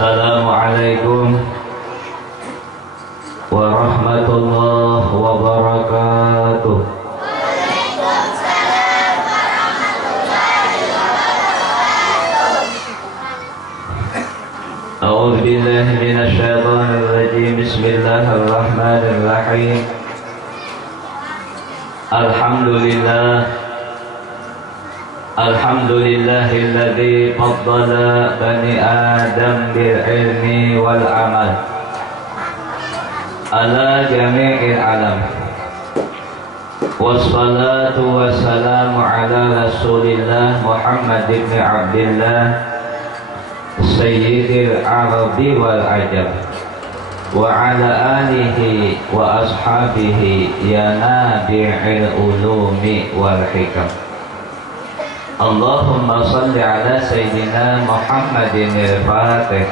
Assalamualaikum warahmatullahi wabarakatuh. Waalaikumsalam warahmatullahi wabarakatuh. A'udzu billahi minasy syaithanir rajim. Bismillahirrahmanirrahim. Alhamdulillahilladzi faddala bani Adam bil ilmi wal amal ala jami'il alam. Wassalatu wassalamu ala Rasulillah Muhammad ibn Abdillah Sayyidil Arabi wal Ajam wa ala alihi wa ashabihi ya nabi'il ulumi wal hikam. Allahumma salli ala Sayyidina Muhammadin al-Fatih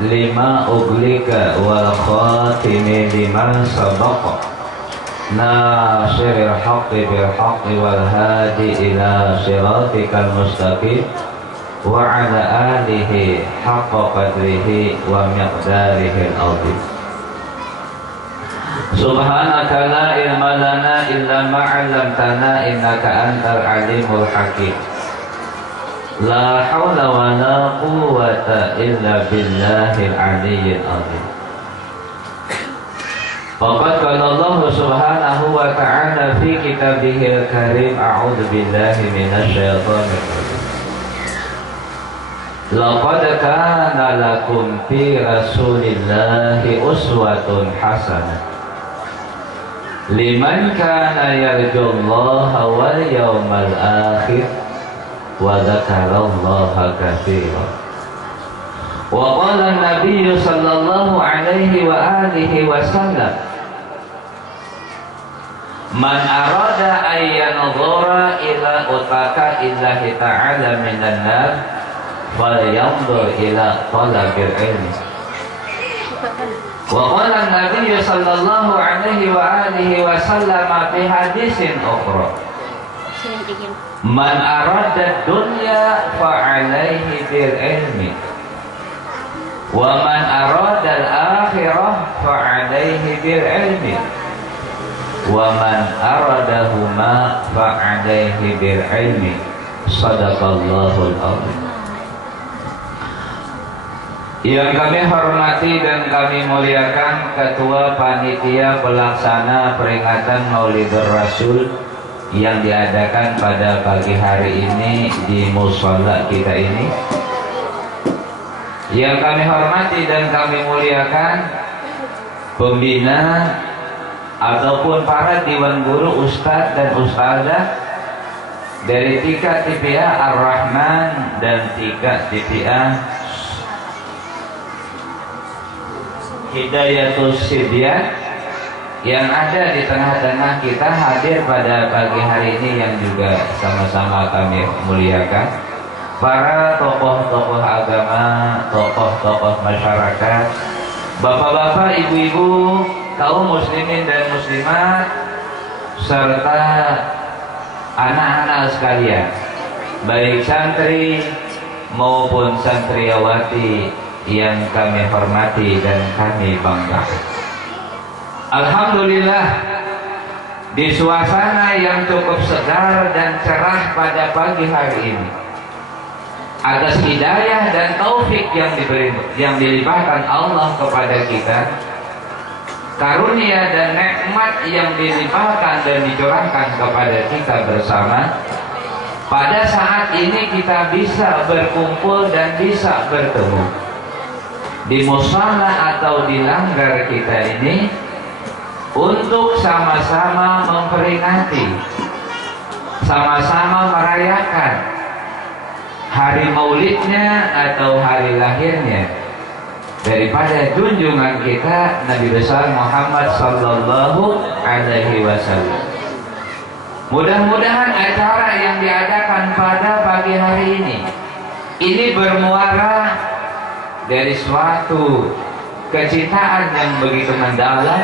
lima uglika wal khatimi lima sabaqa nasiril haqqi bil haqqi wal hadi ila siratikal mustaqim wa ala alihi haqqa qadrihi wa miqdarihil azim. Subhanaka la ilma lana illa ma 'allamtana innaka antal alimul hakim. La haula wa la quwwata illa billahil aliyyil azim. Faqad qala Allah subhanahu wa ta'ala fi kitabihil karim, a'udzu billahi minasy syaithanir rajim. Laqad kana lakum fi rasulillahi uswatun hasanah liman kana yarjullaha wal yawmal akhir wa dzakarallaha katsiran. Wa qala an-nabiy sallallahu alaihi wa alihi wasallam, man arada an yanzura ila utaka illahi ta'ala minan nar falyanzur ila talabil ilmi. Wa qala an-nabiy sallallahu alaihi wa alihi wasallam fi hadisin ukhra, man arada dunya fa alaihi bil ilmi wa man arada al-akhirah fa alaihi bil ilmi wa man aradahuma fa alaihi bil ilmi. Shadaqallahul azim. Yang kami hormati dan kami muliakan Ketua Panitia Pelaksana Peringatan Maulidur Rasul yang diadakan pada pagi hari ini di mushola kita ini. Yang kami hormati dan kami muliakan pembina ataupun para Dewan Guru, Ustadz dan Ustadzah dari Tika TPA Ar-Rahman dan Tika TPA Hidayatul Sibyan yang ada di tengah-tengah kita hadir pada pagi hari ini, yang juga sama-sama kami muliakan para tokoh-tokoh agama, tokoh-tokoh masyarakat, bapak-bapak, ibu-ibu, kaum muslimin dan muslimat, serta anak-anak sekalian, baik santri maupun santriawati yang kami hormati dan kami banggakan. Alhamdulillah, di suasana yang cukup segar dan cerah pada pagi hari ini, atas hidayah dan taufik yang dilimpahkan Allah kepada kita, karunia dan nikmat yang dilimpahkan dan dicurahkan kepada kita bersama, pada saat ini kita bisa berkumpul dan bisa bertemu di mushola atau di langgar kita ini untuk sama-sama memperingati, sama-sama merayakan hari maulidnya atau hari lahirnya daripada junjungan kita Nabi besar Muhammad sallallahu alaihi wasallam. Mudah-mudahan acara yang diadakan pada pagi hari ini bermuara dari suatu kecintaan yang begitu mendalam,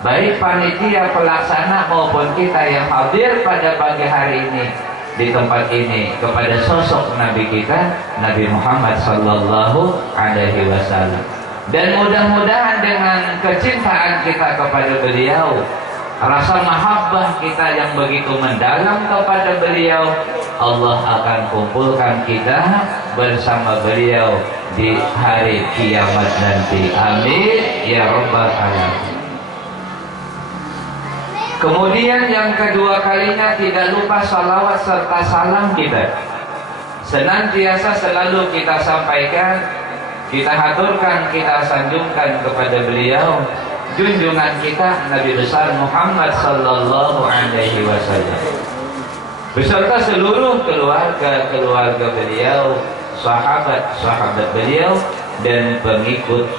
baik panitia pelaksana maupun kita yang hadir pada pagi hari ini di tempat ini kepada sosok Nabi kita, Nabi Muhammad sallallahu alaihi wasallam. Dan mudah-mudahan dengan kecintaan kita kepada beliau, rasa mahabbah kita yang begitu mendalam kepada beliau, Allah akan kumpulkan kita bersama beliau di hari kiamat nanti. Amin ya rabbal alamin. Kemudian yang kedua kalinya, tidak lupa salawat serta salam kita senantiasa selalu kita sampaikan, kita haturkan, kita sanjungkan kepada beliau, junjungan kita Nabi besar Muhammad sallallahu alaihi wasallam, beserta seluruh keluarga beliau, sahabat beliau, dan pengikut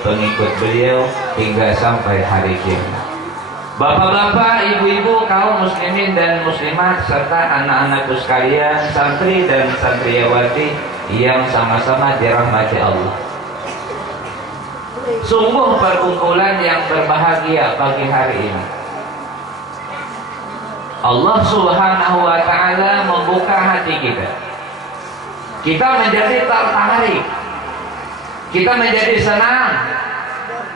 beliau hingga sampai hari kiamat. Bapak-bapak, ibu-ibu, kaum muslimin dan muslimat, serta anak-anakku sekalian, santri dan santriwati yang sama-sama dirahmati Allah. Sungguh perkumpulan yang berbahagia pagi hari ini. Allah subhanahu wa ta'ala membuka hati kita. Kita menjadi tertarik, kita menjadi senang.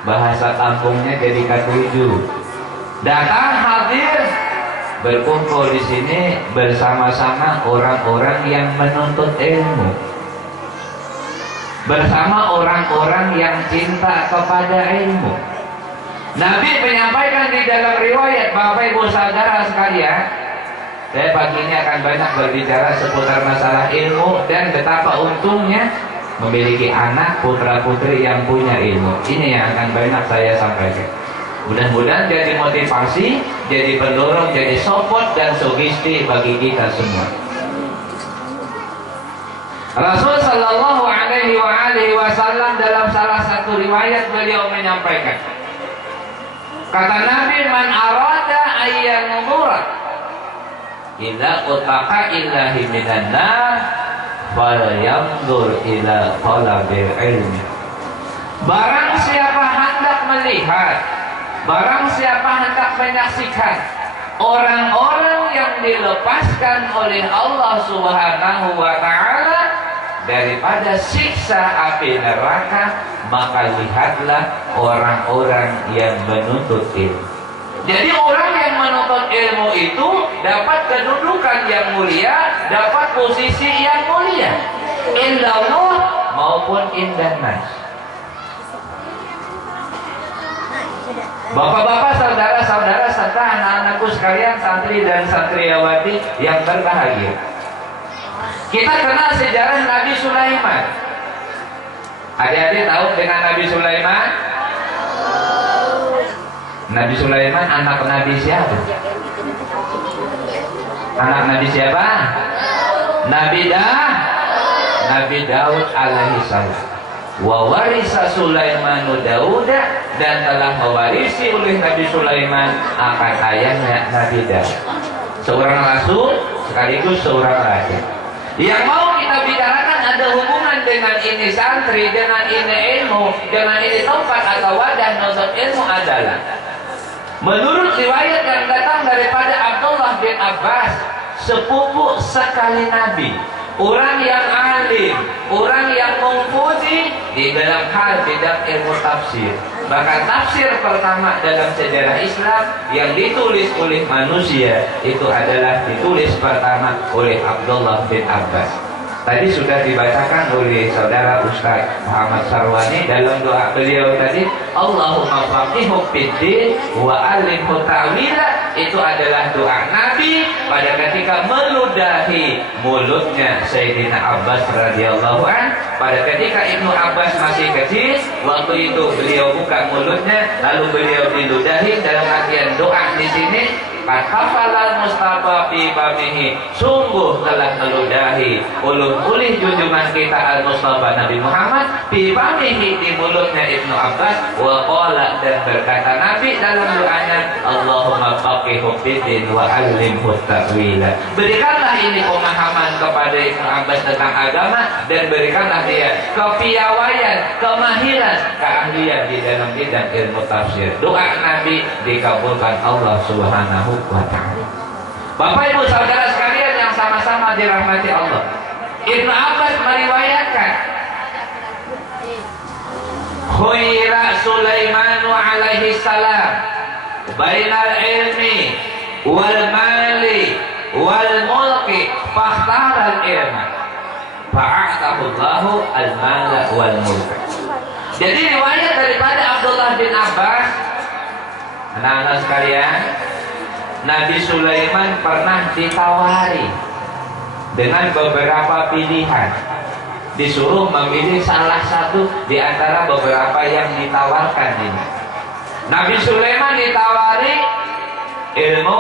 Bahasa kampungnya jadi katuju. Datang hadir berkumpul di sini bersama-sama orang-orang yang menuntut ilmu, bersama orang-orang yang cinta kepada ilmu. Nabi menyampaikan di dalam riwayat, Bapak Ibu saudara sekalian, saya pagi ini akan banyak berbicara seputar masalah ilmu dan betapa untungnya memiliki anak putra putri yang punya ilmu. Ini yang akan banyak saya sampaikan. Mudah-mudahan jadi motivasi, jadi pendorong, jadi support dan sugesti bagi kita semua. Rasul sallallahu alaihi wasallam dalam salah satu riwayat beliau menyampaikan, kata Nabi, man arada ayyan nura ila utaqa illahi minan nar falyanzur ila talabil ilmi. Barang siapa hendak melihat, barang siapa hendak menyaksikan orang-orang yang dilepaskan oleh Allah subhanahu wa ta'ala daripada siksa api neraka, maka lihatlah orang-orang yang menuntut ilmu. Jadi orang yang menuntut ilmu itu dapat kedudukan yang mulia, dapat posisi yang mulia, indallah maupun indannas. Bapak-bapak, saudara-saudara, serta anak-anakku sekalian, santri dan santriwati yang berbahagia, kita kenal sejarah Nabi Sulaiman. Adik-adik tahu dengan Nabi Sulaiman? Nabi Sulaiman anak Nabi siapa? Anak Nabi siapa? Nabi Daud alaihi salam. Wa warisa Sulaimanu Dauda, dan telah mewarisi oleh Nabi Sulaiman akan ayahnya Nabi Daud, seorang rasul sekaligus seorang raja. Yang mau kita bicarakan ada hubungan dengan ini santri, dengan ini ilmu, dengan ini tempat atau wadah nuntut ilmu adalah, menurut riwayat yang datang daripada Abdullah bin Abbas, sepupu sekali Nabi, orang yang alim, orang yang mumpuni di dalam hal bidang ilmu tafsir. Bahkan tafsir pertama dalam sejarah Islam yang ditulis oleh manusia itu adalah ditulis pertama oleh Abdullah bin Abbas. Tadi sudah dibacakan oleh saudara Ustaz Muhammad Sarwani dalam doa beliau tadi, Allahumma faqihhu fiddin wa alimhu ta'wila. Itu adalah doa Nabi pada ketika meludahi mulutnya Sayyidina Abbas radhiyallahu an. Pada ketika Ibnu Abbas masih kecil, waktu itu beliau buka mulutnya lalu beliau diludahi. Dalam artian doa di sini, Al Mustafa fi famihi, sungguh telah meludahi ulun-ulih junjungan kita Al Mustafa Nabi Muhammad fi famihi, di mulutnya Ibnu Abbas. Wa qala, dan berkata Nabi dalam doanya, Allahumma faqihhu fiddin wa 'allimhu ta'wila. Berikanlah ini pemahaman kepada Ibnu Abbas tentang agama, dan berikanlah dia kepiawaian, kemahiran, keahlian di dalam bidang ilmu tafsir. Doa Nabi dikabulkan Allah Subhanahu wa ta'ala. Bapak Ibu saudara sekalian yang sama-sama dirahmati Allah. Ibnu Abbas meriwayatkan, khuira Sulaimanu alaihi salam bainal ilmi wal mali wal mulki fakhtaral ilma fa'atahullahu al mala wal mulka. Jadi riwayat daripada Abdullah bin Abbas, anak-anak sekalian, Nabi Sulaiman pernah ditawari dengan beberapa pilihan, disuruh memilih salah satu di antara beberapa yang ditawarkan ini. Nabi Sulaiman ditawari ilmu,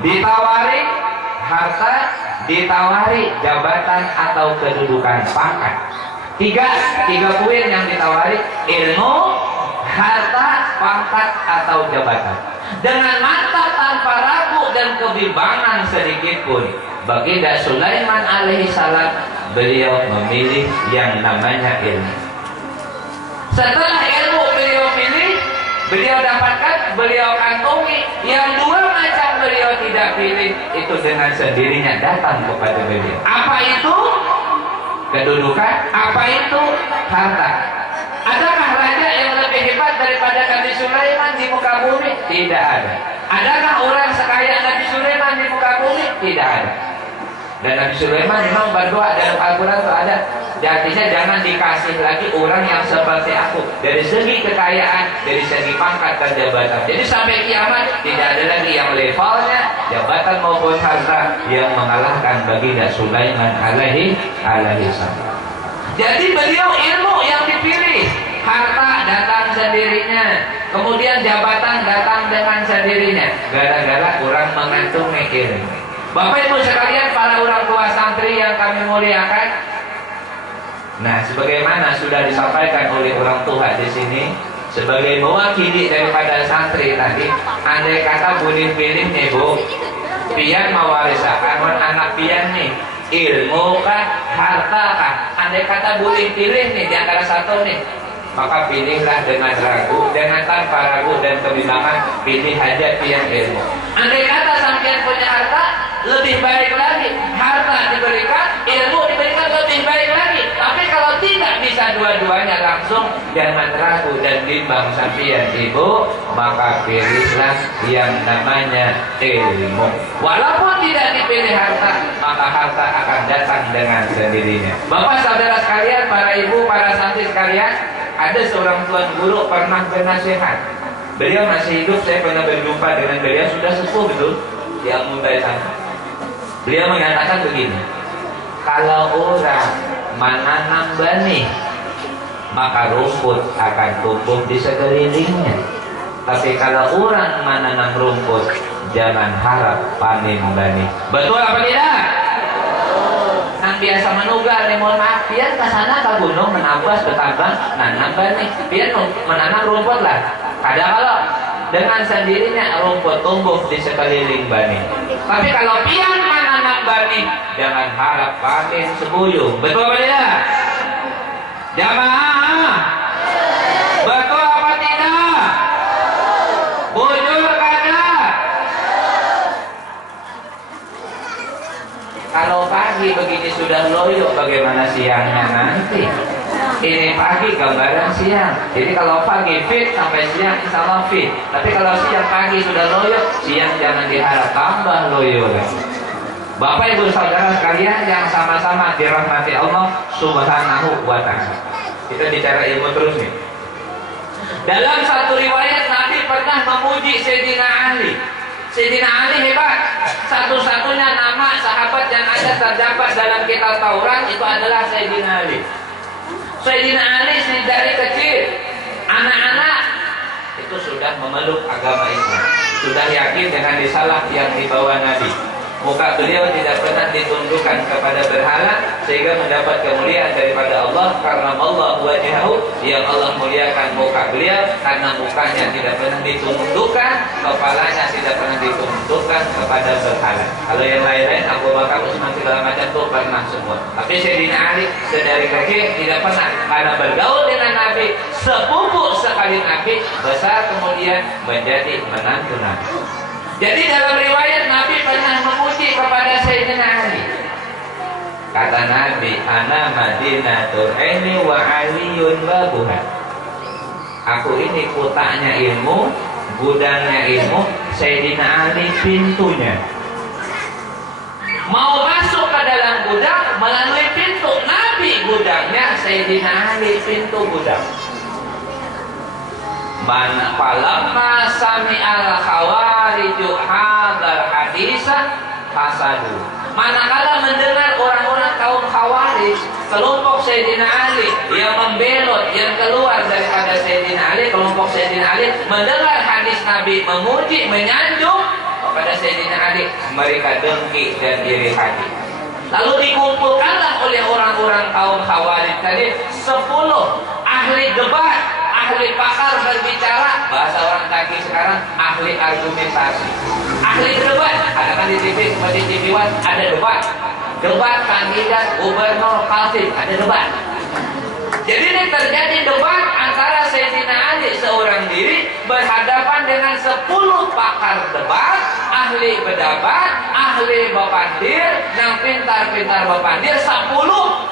ditawari harta, ditawari jabatan atau kedudukan, pangkat. Tiga poin yang ditawari: ilmu, harta, pangkat atau jabatan. Dengan mantap tanpa ragu dan kebimbangan sedikit pun, baginda Sulaiman alaihissalam beliau memilih yang namanya ilmu. Setelah ilmu beliau pilih, beliau dapatkan, beliau kantongi. Yang dua macam beliau tidak pilih, itu dengan sendirinya datang kepada beliau. Apa itu? Kedudukan. Apa itu? Harta. Adakah raja yang lebih hebat daripada Nabi Sulaiman di muka bumi? Tidak ada. Adakah orang sekaya Nabi Sulaiman di muka bumi? Tidak ada. Dan Nabi Sulaiman memang berdoa dalam Al-Quran itu ada. Artinya jangan dikasih lagi orang yang seperti aku, dari segi kekayaan, dari segi pangkat dan jabatan. Jadi sampai kiamat tidak ada lagi yang levelnya jabatan maupun harta yang mengalahkan baginda Sulaiman alaihi salam. Jadi beliau ilmu yang dipilih, harta datang sendirinya, kemudian jabatan datang dengan sendirinya, gara-gara orang mengantungi ilmu. Bapak Ibu sekalian, para orang tua santri yang kami muliakan, nah, sebagaimana sudah disampaikan oleh orang tua di sini, sebagai mewakili daripada santri tadi, andai kata boleh pilih nih Bu, pian mewarisakan anak pian nih, ilmu kah, harta kah? Andai kata boleh pilih nih di antara satu nih, maka pilihlah dengan ragu, dengan tanpa ragu dan kebimbangan, pilih aja pian ilmu. Andai kata sampean punya harta, lebih baik lagi, harta diberikan, ilmu diberikan, lebih baik lagi. Tapi kalau tidak bisa dua-duanya langsung, jangan ragu dan bimbang sampean ibu, maka pilihlah yang namanya ilmu. Walaupun tidak dipilih harta, maka harta akan datang dengan sendirinya. Bapak saudara sekalian, para ibu, para santri sekalian, ada seorang tuan guru pernah bernasihat. Beliau masih hidup, saya pernah berjumpa dengan beliau, sudah sepuh betul di Al-Mutai sana. Beliau mengatakan begini, kalau orang menanam benih, maka rumput akan tumbuh di sekelilingnya. Tapi kalau orang menanam rumput, jangan harap panen benih. Betul apa tidak? Yang biasa menugal nih, mohon maaf, pian ke sana ke gunung menabas, bertambang, nanam benih, pian menanam rumput lah. Kadang kalau dengan sendirinya rumput tumbuh di sekeliling benih. Tapi kalau pian menanam benih, jangan harap panen sebuyung. Betul apa tidak? Jamaah, betul apa tidak? Bujur kagak? Kalau pagi begini sudah loyo, bagaimana siangnya nanti? Ini pagi gambaran siang. Jadi kalau pagi fit sampai siang insya Allah fit. Tapi kalau siang pagi sudah loyo, siang jangan diharap tambah loyo. Bapak Ibu saudara sekalian yang sama-sama dirahmati Allah Subhanahu wa ta'ala. Kita bicara ilmu terus nih. Dalam satu riwayat Nabi pernah memuji Sayyidina Ali. Sayyidina Ali hebat. Satu-satunya nama sahabat yang ada terdapat dalam kitab Taurat itu adalah Sayyidina Ali. Sayyidina Ali dari kecil, anak-anak itu sudah memeluk agama Islam, sudah yakin dengan risalah yang dibawa Nabi. Muka beliau tidak pernah ditundukkan kepada berhala, sehingga mendapat kemuliaan daripada Allah. Karena Allah wajhahu, yang Allah muliakan muka beliau, karena mukanya tidak pernah ditundukkan, kepalanya tidak pernah ditundukkan kepada berhala. Kalau yang lain-lain, Abu Bakar, Utsman segala macam itu pernah semua. Tapi Sayyidina Ali sedari kecil tidak pernah, karena bergaul dengan Nabi, sepupu sekali Nabi, besar kemudian menjadi menantu Nabi. Jadi dalam riwayat Nabi pernah memuji kepada Sayyidina Ali. Kata Nabi, ana Madinatul ilmi wa aliyun babuha. Aku ini kotanya ilmu, gudangnya ilmu, Sayyidina Ali pintunya. Mau masuk ke dalam gudang melalui pintu Nabi, gudangnya Sayyidina Ali, pintu gudang. Man falamma sami'al khawariju hadzal hadisa fasadu. Manakala mendengar orang-orang kaum Khawarij, kelompok Sayyidina Ali yang membelot, yang keluar daripada Sayyidina Ali, kelompok Sayyidina Ali mendengar hadis Nabi memuji, menyanjung kepada Sayyidina Ali, mereka dengki dan iri hati. Lalu dikumpulkanlah oleh orang-orang kaum Khawarij tadi 10 ahli debat, ahli pakar berbicara, bahasa orang kaki sekarang ahli argumentasi, ahli debat. Ada kan di TV, seperti TV One ada debat kandidat gubernur Kaltim, ada debat. Jadi ini terjadi debat antara Sayyidina Ali seorang diri berhadapan dengan 10 pakar debat, ahli berdebat, ahli bepandir, yang pintar-pintar bepandir, 10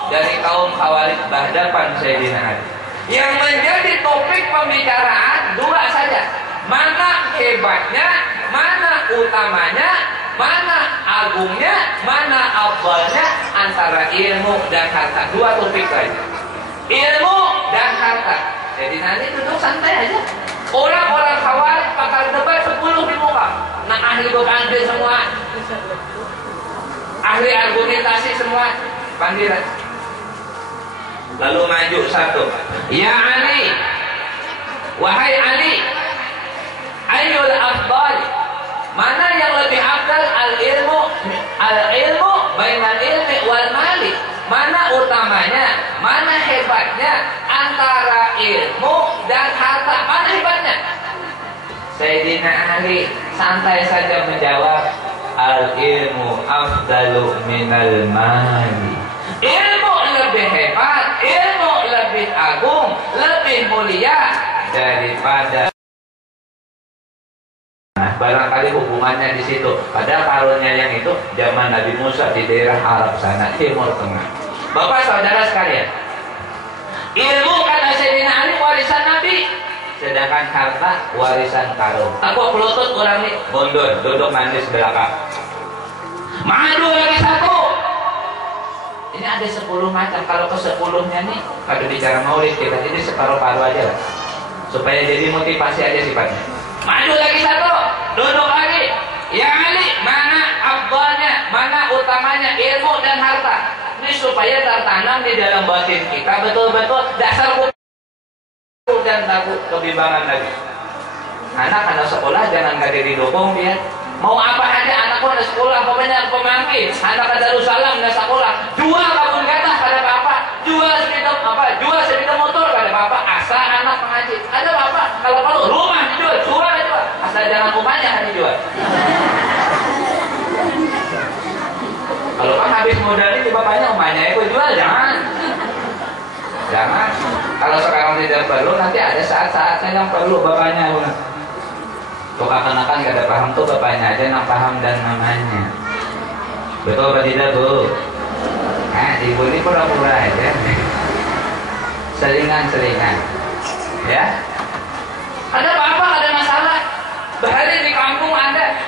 dari kaum Khawarij berhadapan Sayyidina Ali. Yang menjadi topik pembicaraan 2 saja. Mana hebatnya, mana utamanya, mana agungnya, mana afdalnya antara ilmu dan harta. 2 topik saja. Ilmu dan harta. Jadi nanti duduk santai aja. Orang-orang Khawarij pakar debat 10 di muka. Nah, ahli bepandir semua, ahli argumentasi semua, panggilan. Lalu maju satu. Ya Ali, wahai Ali, ayyul afdal, mana yang lebih afdal, al-ilmu bainal ilmi wal mali. Mana utamanya, mana hebatnya antara ilmu dan harta, mana hebatnya? Sayyidina Ali santai saja menjawab, al-ilmu afdalu minal mali. Ilmu lebih hebat, ilmu lebih agung, lebih mulia daripada. Nah, barangkali hubungannya di situ. Pada karunia yang itu zaman Nabi Musa di daerah Arab sana, Timur Tengah. Bapak saudara sekalian, ilmu kata Sayyidina Ali warisan Nabi, sedangkan harta warisan karun. Aku pelutut orang ini mundur, duduk manis belakang. Maju lagi satu. Ini ada 10 macam. Kalau ke 10-nya nih, kalau bicara maulid kita jadi separuh-paruh aja lah, supaya jadi motivasi aja sifatnya. Maju lagi satu, duduk lagi. Ya Ali, mana afdalnya, mana utamanya, ilmu dan harta. Ini supaya tertanam di dalam batin kita betul-betul dasar dan takut kebimbangan lagi. Anak sekolah jangan gak didukung dia. Mau apa aja anakku ada sekolah, pokoknya pemangkin. Anak ada Darussalam ada sekolah. Jual kabun gatah pada bapak, jual sepeda motor pada bapak. Asal anak mengaji. Ada bapak kalau perlu rumah dijual, jual. Asal jangan rumahnya kan dijual. Kalau kan habis modal ini bapaknya rumahnya itu jual, jangan. Kalau sekarang tidak perlu, nanti ada saat-saatnya yang perlu bapaknya. Kok akan-akan gak ada paham tuh bapaknya aja yang paham dan namanya. Betul apa tidak Bu? Nah, ibu ini pura-pura aja. Selingan-selingan. Ya. Ada apa-apa, ada masalah. Berhari di kampung Anda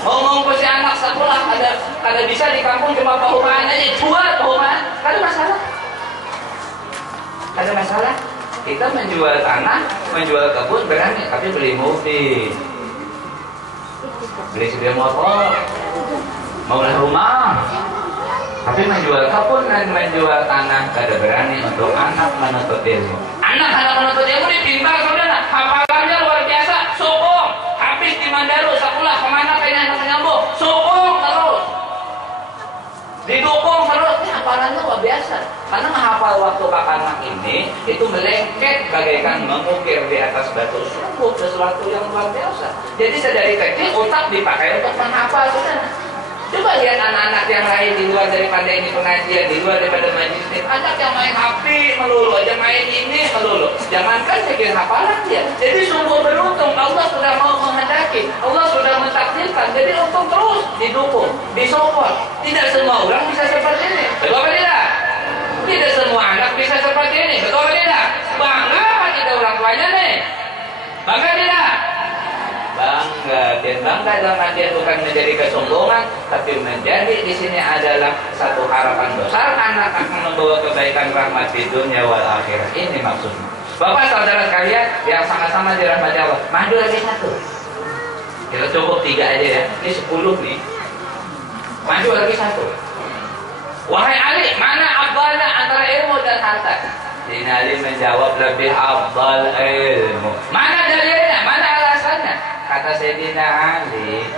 ngomong ke si anak sekolah, ada bisa di kampung cuma perumahan aja, jual perumahan. Ada masalah. Ada masalah. Kita menjual tanah, menjual kebun berani, tapi beli mobil, beli sepeda motor, mau beli rumah, tapi menjual kebun dan menjual tanah kada berani untuk anak menuntut ilmu. Anak menuntut ilmu ini pintar saudara, hafalannya luar biasa, sokong, habis di Mandaru sekolah kemana pengen anak nyambung, sokong terus, didukung terus, ini hafalannya luar biasa. Karena menghafal waktu anak ini itu melengket bagaikan mengukir di atas batu, sungguh sesuatu yang luar biasa. Jadi sedari kecil otak dipakai untuk menghafal, saudara. Coba lihat anak-anak yang lain di luar daripada ini pengajian, di luar daripada majelis ini, anak yang main HP melulu, aja main ini melulu. Jangankan bikin hafalan dia. Jadi sungguh beruntung, Allah sudah mau menghendaki, Allah sudah mentakdirkan. Jadi untung terus didukung, disupport. Tidak semua orang bisa seperti ini. Betul apa tidak? Tidak semua anak bisa seperti ini. Betul apa tidak? Bangga apa kita orang tuanya nih? Bangga tidak? Bangga, dan bangga dalam artian bukan menjadi kesombongan, tapi menjadi di sini adalah satu harapan besar anak akan membawa kebaikan rahmat di dunia wal akhirat. Ini maksudnya. Bapak saudara sekalian yang sama-sama dirahmati Allah, maju lagi satu. Kita cukup 3 aja ya. Ini 10 nih. Maju lagi satu. Wahai Ali, mana afdalnya antara ilmu dan harta? Sayyidina Ali menjawab lebih afdal ilmu. Mana dalilnya? Mana alasannya? Kata Sayyidina Ali,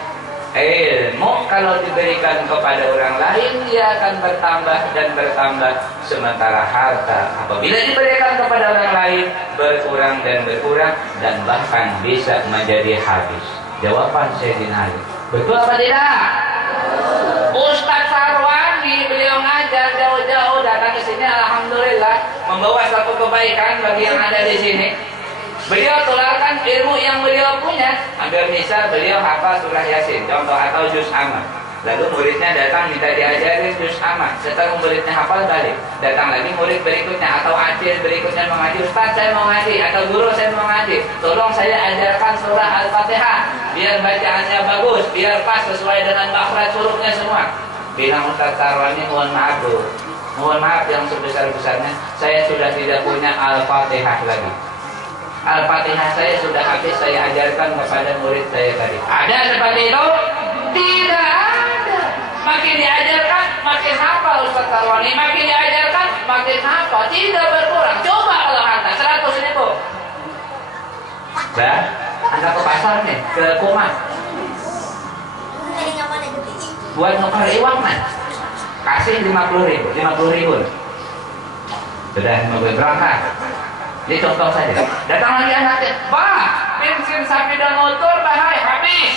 ilmu kalau diberikan kepada orang lain dia akan bertambah dan bertambah, sementara harta apabila diberikan kepada orang lain berkurang dan berkurang dan bahkan bisa menjadi habis. Jawaban Sayyidina Ali, betul apa tidak? Ustaz Sarwani beliau ngajar jauh-jauh datang ke sini, alhamdulillah membawa satu kebaikan bagi yang ada di sini. Beliau tularkan ilmu yang beliau punya. Hampir bisa beliau hafal surah Yasin, contoh, atau juz amma. Lalu muridnya datang minta diajarin juz amma. Setelah muridnya hafal balik, datang lagi murid berikutnya atau acil berikutnya mengaji. Ustaz saya mau ngaji, atau guru saya mau ngaji, tolong saya ajarkan surah Al-Fatihah biar bacaannya bagus, biar pas sesuai dengan makhraj hurufnya semua. Bilang Ustaz Sarwani, mohon maaf Bu, mohon maaf yang sebesar-besarnya, saya sudah tidak punya Al-Fatihah lagi. Al-Fatihah saya sudah habis, saya ajarkan kepada murid saya tadi. Ada seperti itu? Tidak ada. Makin diajarkan, makin hafal Ustaz Sarwani. Makin diajarkan, makin hafal. Tidak berkurang. Coba kalau harta 100.000. Bah, Anda ke pasar nih, ke Kumas. Buat nukar iwak man. Kasih 50.000, 50.000. Sudah mau berangkat. Ini contoh saja. Datang lagi anaknya, Pak, bensin sapi dan motor bahaya habis.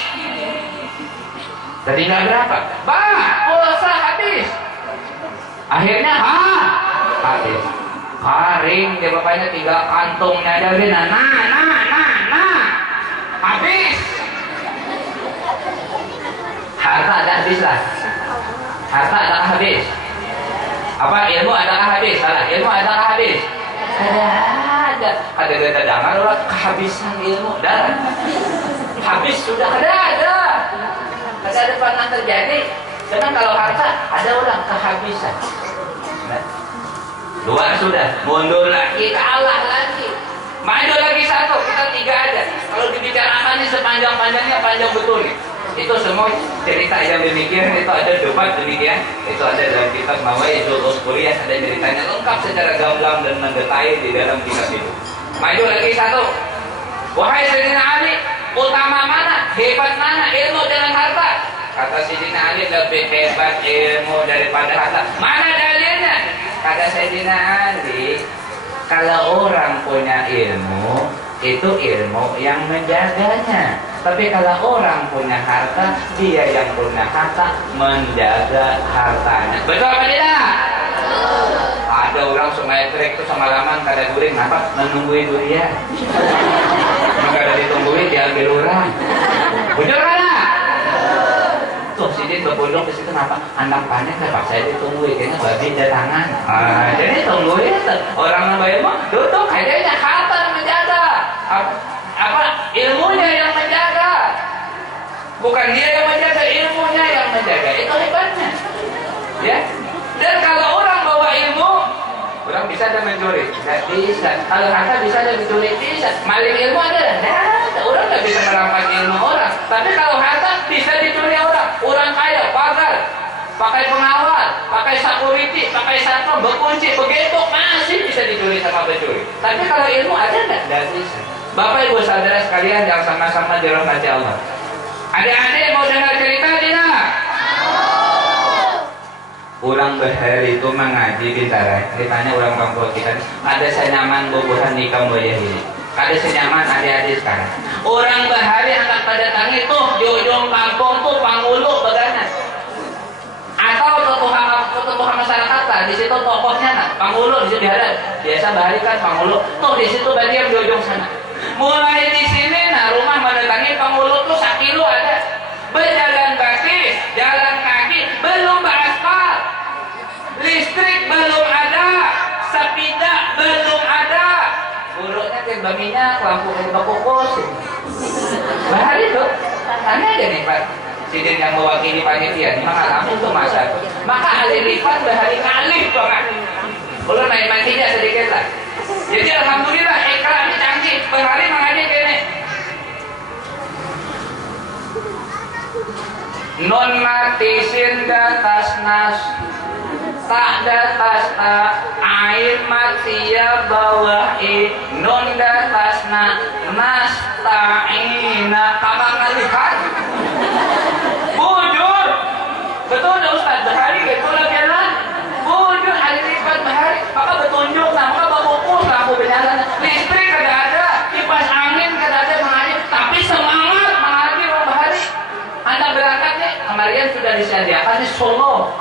Tadi nggak berapa, Pak, pulsa habis. Akhirnya habis. Karing, dia bapaknya tinggal kantongnya aja, nah, habis. Harta ada habis lah. Harta adakah habis? Apa ilmu adakah habis? Salah, ilmu adakah habis? Ada cadangan orang kehabisan ilmu dan habis sudah ada pernah terjadi. Karena kalau harta ada orang kehabisan, luar sudah mundur lagi, kalah lagi, maju lagi satu, kita 3 aja. Kalau dibicarakan ini sepanjang-panjangnya, panjang betul nih. Itu semua cerita yang demikian, itu ada debat demikian, itu ada dalam kitab Mawaidul Usbuliyah, ada ceritanya lengkap secara gamblang dan mendetail di dalam kitab itu. Maju lagi satu. Wahai Sayyidina Ali, utama mana, hebat mana, ilmu dengan harta? Kata Sayyidina Ali, lebih hebat ilmu daripada harta. Mana dalilnya? Kata Sayyidina Ali, kalau orang punya ilmu, itu ilmu yang menjaganya. Tapi kalau orang punya harta, dia yang punya harta menjaga hartanya. Betul apa tidak? Ada orang sumetrik itu semalaman kada guring, apa? Menungguin durian. Maka ada ditungguin, diambil orang. Betul kada? Tuh sini berpondok ke situ, kenapa? Anak panen kenapa saya ditungguin? Kayaknya babi datangan. Jadi tungguin. Orang namanya mah duduk, kayaknya harta yang menjaga. Apa? Ilmunya yang menjaga. Bukan dia yang menjaga, ilmunya yang menjaga. Itu hebatnya. Ya. Dan kalau orang bawa ilmu, orang bisa ada mencuri, nggak bisa. Kalau harta bisa ada mencuri, bisa. Maling ilmu ada, nggak. Orang nggak bisa merampas ilmu orang. Tapi kalau harta bisa dicuri orang. Orang kaya, pagar, pakai pengawal, pakai security, pakai satpam, berkunci, begitu masih bisa dicuri sama pencuri. Tapi kalau ilmu ada nggak bisa. Bapak Ibu saudara sekalian yang sama-sama dirahmati Allah. Adik-adik mau dengar cerita tidak? Orang berhari itu mengaji bintara. Ditanya orang tua kita, ada senyaman bubuhan nikah boyah ini. Ada senyaman adik-adik sekarang. Orang berhari angkat pada tangi tuh di ujung kampung tuh Pangulu begana. pertumbuhan masyarakat lah. Di situ tokohnya nah, Pangulu di situ ada. Biasa bahari kan Pangulu. Tuh di situ bagian di ujung sana. Mulai di sini, nah rumah mendatangi Pangulu tuh 1 kilo ada. Berjalan kaki, jalan kaki, belum beraspal. Listrik belum ada, sepeda belum ada. Buruknya timba minyak, lampu timba kukus. Bahari tuh, tanya aja nih Pak. Sidin yang mewakili panitia, di mana lampu tuh masa. Maka alih lipat bahari kalih banget. Ulun main mandinya sedikit lah. Jadi alhamdulillah ekran ini canggih. Bahari mengaji kene. Non matisin datas nas. Tak datas tak air matia bawahi non datasna nas ta'ina kamang ngalihat bujur betul ada Ustaz Bahari gitu lah jalan bujur hari lipat Bahari maka betunjuk nah maka bakukus lah aku berjalan listrik ada kipas angin ada mengaji tapi semangat mengaji orang Bahari anda berangkat nih kemarin sudah disediakan di Solo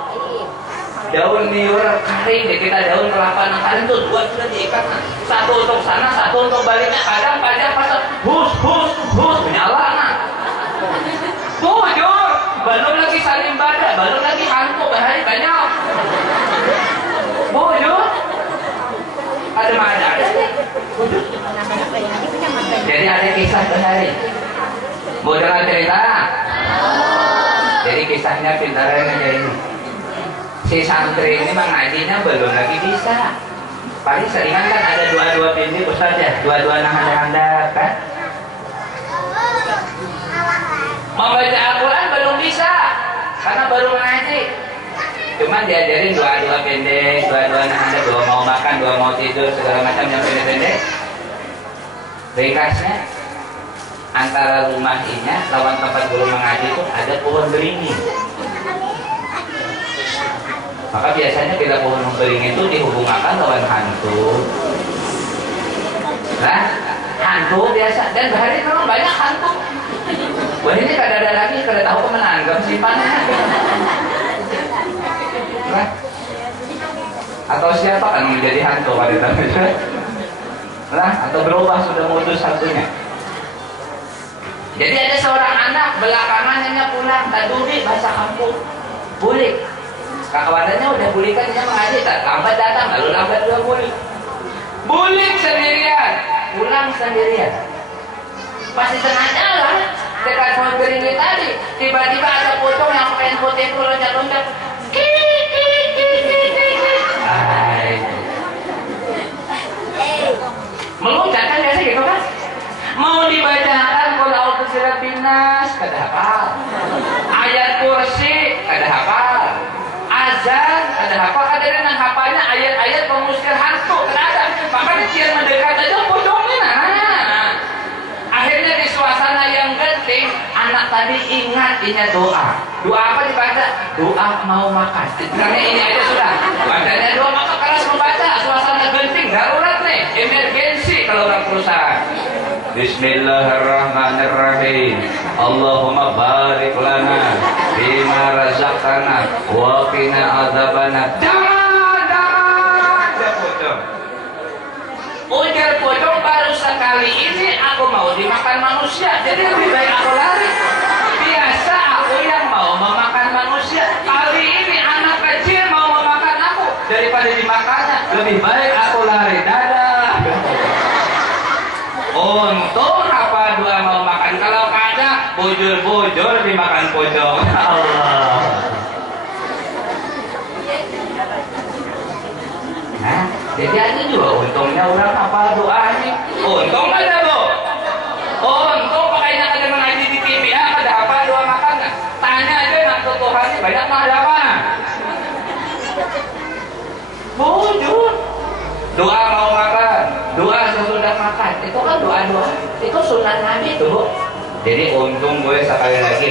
daun niur kering deh kita daun kelapa kering tuh 2 sudah diikat nah. 1 untuk sana 1 untuk baliknya kadang pajak pasal hus menyala nah bujur belum lagi saling badan belum lagi hantu Bahari banyak bujur ada nih bujur jadi ada kisah Bahari mau dengar cerita jadi kisahnya pintarnya kayak ini. Si santri ini mengajinya belum lagi bisa. Paling seringan kan ada 2 pintu Ustaz ya, 2 handap kan. Membaca Al-Quran belum bisa, karena baru mengaji. Cuma diajarin 2 pendek, 2 handap, 2 mau makan, 2 mau tidur, segala macam yang pendek-pendek. Ringkasnya, antara rumah ini lawan tempat guru mengaji itu ada pohon beringin. Maka biasanya bila pohon beringin itu dihubungkan lawan hantu. Nah, hantu biasa dan Bahari memang banyak hantu. Wah ini kada ada lagi, kada tahu kemenangan simpannya. Nah, atau siapa kan menjadi hantu pada tahun nah, atau berubah sudah modus hantunya. Jadi ada seorang anak belakangan hanya pulang taduri bahasa kampung, bulik. Kawanannya udah bulikan dia mengaji tak lambat datang lalu lambat juga bulik sendirian pulang sendirian pasti tengah jalan dekat pohon beringin tadi tiba-tiba ada pocong yang pakai putih itu loncat-loncat meloncat kan biasa gitu kan mau dibacakan qul a'udzu birabbin nas kada hafal ayat kursi kada hafal azan ada apa ada yang hafalnya ayat-ayat pengusir hantu ada makanya dia mendekat aja pocongnya nah akhirnya di suasana yang genting anak tadi ingat ini doa apa dibaca doa mau makan karena ini aja sudah bacanya doa maka keras membaca suasana genting darurat nih emergensi kalau orang perusahaan Bismillahirrahmanirrahim. Allahumma barik lana bima razaqtana wa qina adzabana. Jangan pocong. Ujar pocong baru sekali ini aku mau dimakan manusia. Jadi lebih baik aku lari. Biasa aku yang mau memakan manusia. Kali ini anak kecil mau memakan aku daripada dimakannya. Lebih baik aku lari. Dadah. Untung apa dua mau makan kalau kada bujur-bujur dimakan pocong. Allah. Nah, jadi ada juga untungnya orang apa doa ini. Untung ada lo. Untung pakainya ada mengaji di TV ada apa doa makan nggak? Tanya aja nak Tuhan ini banyak mah ada apa? Bujur. Doa mau makan, doa sesudah makan, itu kan doa-doa, itu sunnah Nabi itu bu. Jadi untung gue sekali lagi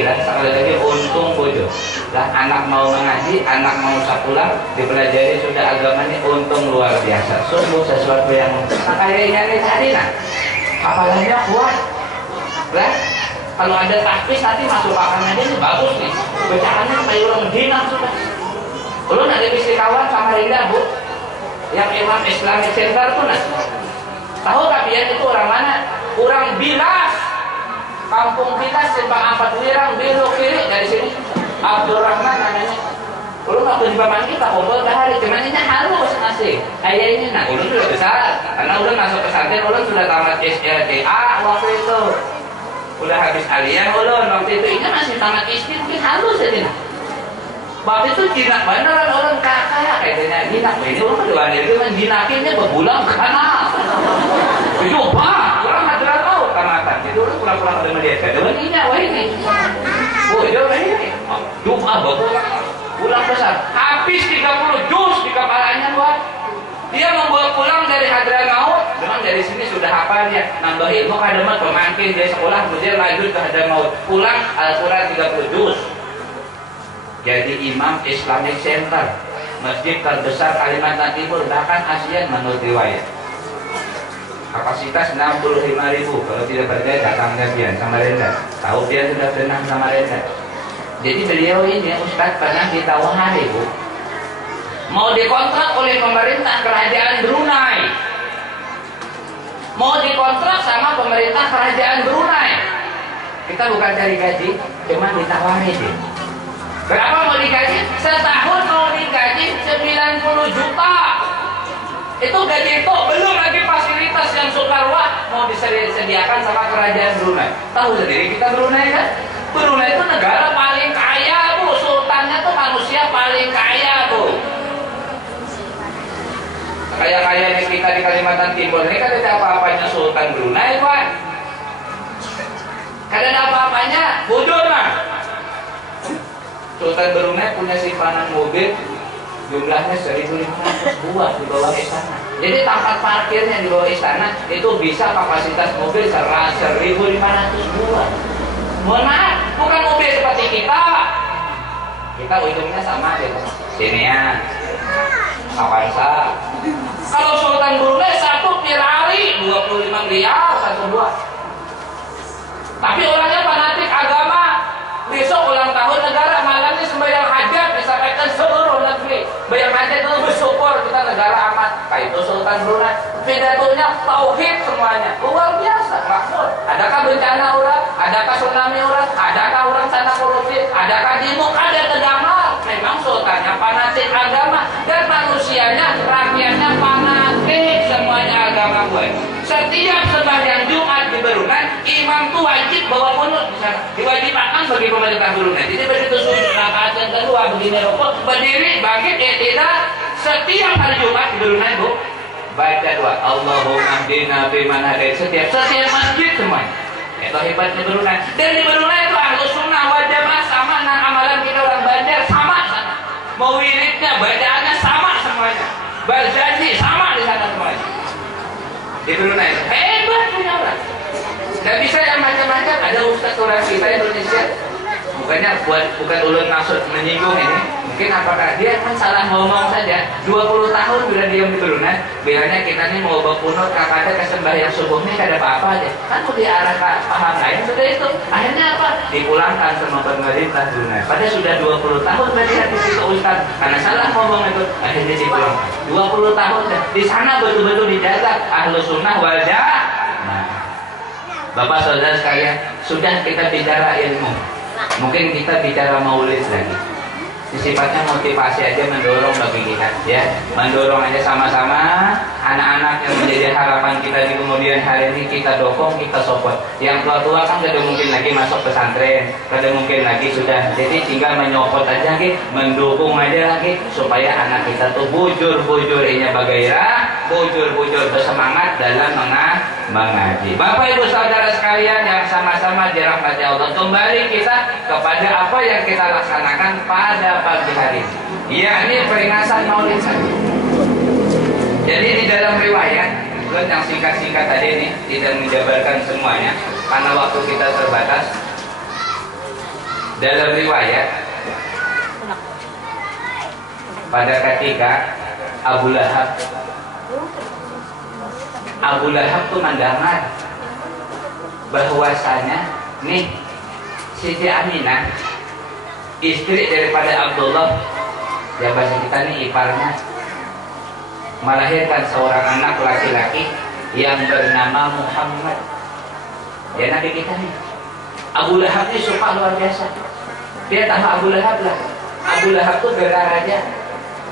untung bujur. Lah anak mau mengaji, anak mau sekolah, dipelajari sudah agama ini untung luar biasa. Sungguh sesuatu yang kayaknya nih tadi nah, apalagi kuat. Lah kalau ada tahfiz nanti masuk akan aja ini bagus nih. Bacaannya kayak orang Medina sudah. Belum ada istiqamah Samarinda Bu, yang Imam Islamic Center tuh nah. Tahu kalian itu orang mana? Orang Bilas, kampung kita Simpang 4 Wirang, belok kiri dari sini. Abdurrahman namanya. Ulun waktu di paman kita kumpul hari, cuman ini halus ngasih. Kayak ini, nah ulun sudah besar, karena ulun masuk pesantren, ulun sudah tamat SLTA waktu itu. Udah habis aliyah ulun waktu itu, ini masih tamat SD, mungkin halus aja. Waktu itu jinak beneran ulun kakak, kayaknya jinak. Ini ulun kedua itu kan jinakinnya berbulan karena. Coba, orang hadiran tahu tamatan. Jadi ulun pura-pura ada melihat kedua ini, wah ini. Oh, jauh ini. Doa berbulan. Pulang besar, habis 30 juz di kepalanya buat dia membawa pulang dari Hadramaut. Memang dari sini sudah hafal dia, nambah ilmu kademat pemangkin dia sekolah, kemudian lanjut ke Hadramaut, pulang Al-Quran 30 juz. Jadi Imam Islamic Center, masjid terbesar Kalimantan Timur, bahkan ASEAN menurut riwayat. Kapasitas 65.000, kalau tidak percaya datang Gabian Samarinda. Tahu dia sudah pernah Samarinda. Jadi beliau ini Ustadz pernah ditawari Bu, mau dikontrak oleh pemerintah kerajaan Brunei, mau dikontrak sama pemerintah kerajaan Brunei. Kita bukan cari gaji, cuma ditawari deh. Berapa mau digaji? Setahun mau digaji 90 juta. Itu gaji itu belum lagi fasilitas yang Soekarwa mau disediakan sama kerajaan Brunei. Tahu sendiri kita Brunei kan? Brunei itu negara paling kaya Bu, sultannya tuh manusia paling kaya Bu. Kaya-kayanya kita di Kalimantan Timur ini kan tidak apa-apanya Sultan Brunei Pak. Kan ada apa-apanya bujur mah. Sultan Brunei punya simpanan mobil jumlahnya 1.500 buah di bawah istana. Jadi tempat parkirnya di bawah istana itu bisa kapasitas mobil 1.500 buah. Mohon maaf, bukan mobil seperti kita. Kita ujungnya sama deh. Sinian, Avanza. Kalau Sultan Brunei satu Ferrari 25 miliar satu buah. Tapi orangnya fanatik agama. Besok ulang tahun negara, malamnya sembahyang hajat disampaikan seluruh negeri. Bayang hajat itu bersyukur kita negara amat. Kayak itu Sultan Brunei. Pidatonya tauhid semuanya. Luar biasa, makmur. Adakah bencana orang? Adakah tsunami orang? Adakah orang sana korupsi? Adakah dimuk? Ada tegamal. Memang sultannya fanatik agama dan manusianya, rakyatnya fanatik semuanya agama gue. Setiap sembahyang Jumat di Brunei, imam tuh wajib bawa kunut di sana. Diwajibkan bagi pemerintah Brunei. Jadi begitu sujud rakaat yang kedua begini rokok, berdiri, bangkit, tidak. Setiap hari Jumat di Brunei Bu, baca doa Allahumma hdina fiman hadait. Setiap masjid semuanya. Itu hebatnya Brunei. Dan di Brunei itu Ahlus Sunnah wal Jamaah sama dengan amalan kita orang Banjar sama sana. Mau wiridnya, bacaannya sama semuanya. Berjanji sama di sana semuanya. Di Brunei hebat punya orang. Gak bisa yang macam-macam. Ada ustaz orang kita Indonesia. Bukan ulun maksud menyinggung ini. Mungkin apakah dia kan salah ngomong saja. 20 tahun bila diam di Brunei, bilangnya kita nih mau berkunut kepada kesembahyang subuh nih ada apa-apa aja. Kan mau diarah ke paham lain sudah itu. Akhirnya apa? Dipulangkan sama pemerintah Brunei. Padahal sudah 20 tahun berarti di situ ustaz. Karena salah ngomong itu, akhirnya dipulangkan. 20 tahun di sana betul-betul dijaga Ahlus Sunnah wal Jamaah. Nah, Bapak saudara sekalian, sudah kita bicara ilmu. Mungkin kita bicara maulid lagi. Sifatnya motivasi aja, mendorong bagi kita, ya, mendorong aja sama-sama anak-anak yang menjadi harapan kita di kemudian hari ini kita dukung, kita support. Yang tua-tua kan tidak mungkin lagi masuk pesantren, tidak mungkin lagi sudah, jadi tinggal menyopot aja lagi, mendukung aja lagi supaya anak kita tuh bujur-bujurinya bagairah, bujur-bujur bersemangat dalam mengaji. Bapak Ibu Saudara sekalian yang sama-sama dirahmati Allah, kembali kita kepada apa yang kita laksanakan pada pagi hari ini, yakni peringatan Maulid saja. Jadi di dalam riwayat, yang singkat-singkat tadi ini tidak menjabarkan semuanya karena waktu kita terbatas. Dalam riwayat, pada ketika Abu Lahab tuh mendengar bahwasanya nih Siti Aminah, istri daripada Abdullah, ya bahasa kita nih iparnya, melahirkan seorang anak laki-laki yang bernama Muhammad. Ya Nabi kita nih. Abu Lahab ini suka luar biasa. Dia tahu Abu Lahab lah. Abu Lahab itu gelar raja.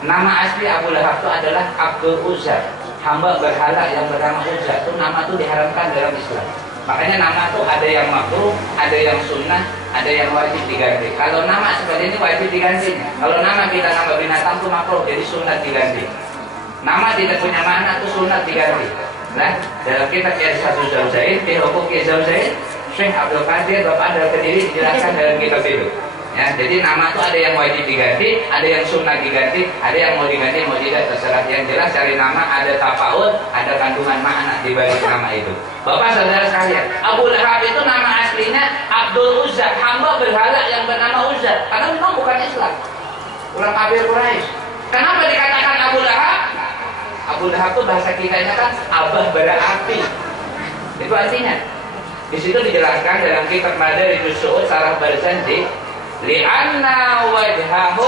Nama asli Abu Lahab itu adalah Abdul Uzza, hamba berhala yang bernama Uzza. Itu nama itu diharamkan dalam Islam. Makanya nama itu ada yang makruh, ada yang sunnah, ada yang wajib diganti. Kalau nama seperti ini wajib diganti. Kalau nama kita nama binatang itu makruh, jadi sunnah diganti. Nama tidak punya makna itu sunnah diganti. Nah, dalam kitab Irsyatus Zawjain, fi Huquqi Zawjain, Syekh Abdul Qadir Bapak Abdul Kediri dijelaskan dalam kitab itu. Ya, jadi nama itu ada yang wajib diganti, ada yang sunnah diganti, ada yang mau diganti, mau tidak terserah. Yang jelas dari nama ada tafaul, ada kandungan makna di balik nama itu. Bapak saudara sekalian, Abu Lahab itu nama aslinya Abdul Uzza, hamba berhala yang bernama Uzza. Karena memang bukan Islam, orang kafir Quraisy. Kenapa dikatakan Abu Lahab? Abu Lahab itu bahasa kitanya kan abah bara api. Itu artinya. Di situ dijelaskan dalam kitab Madarijus Su'ud Sarah Barzanji, li'anna wajhahu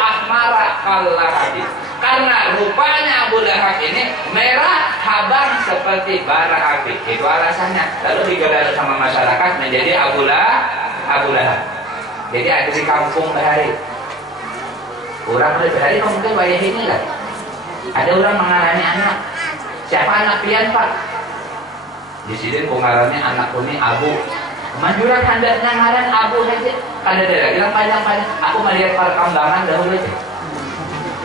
ahmara kallahabi. Karena rupanya Abu Lahab ini merah habang seperti bara api. Itu alasannya. Lalu digelar sama masyarakat menjadi Abu Lahab. Jadi ada di kampung Bahari. Orang Bahari mungkin wayah ini lah. Ada orang mengalami anak. Siapa anak pian Pak? Di sini pengarangnya anak ini Abu. Manjuran handaknya ngaran Abu saja. Ada bilang panjang-panjang. Aku melihat perkembangan dahulu aja.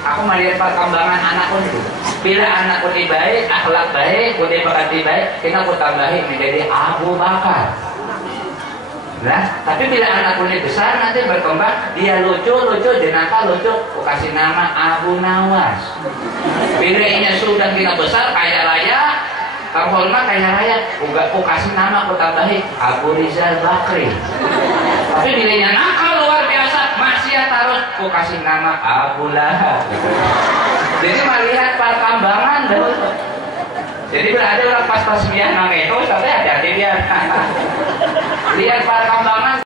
Aku melihat perkembangan anak pun itu. Bila anak pun baik, akhlak baik, pun bakati baik, kita pun tambahin menjadi Abu Bakar. Nah, tapi bila anak pun besar nanti berkembang, dia lucu, jenaka lucu, aku kasih nama Abu Nawas. Bila ini sudah kita besar, kaya raya, terhormat kaya raya, aku kasih nama, aku tambahin Abu Rizal Bakri. Tapi bilanya nakal luar biasa, maksiat terus, aku kasih nama Abu Lahab. Jadi melihat perkembangan dahulu. Jadi berada orang pas-pas biar nama itu, tapi hati-hati dia. Lihat perkembangan.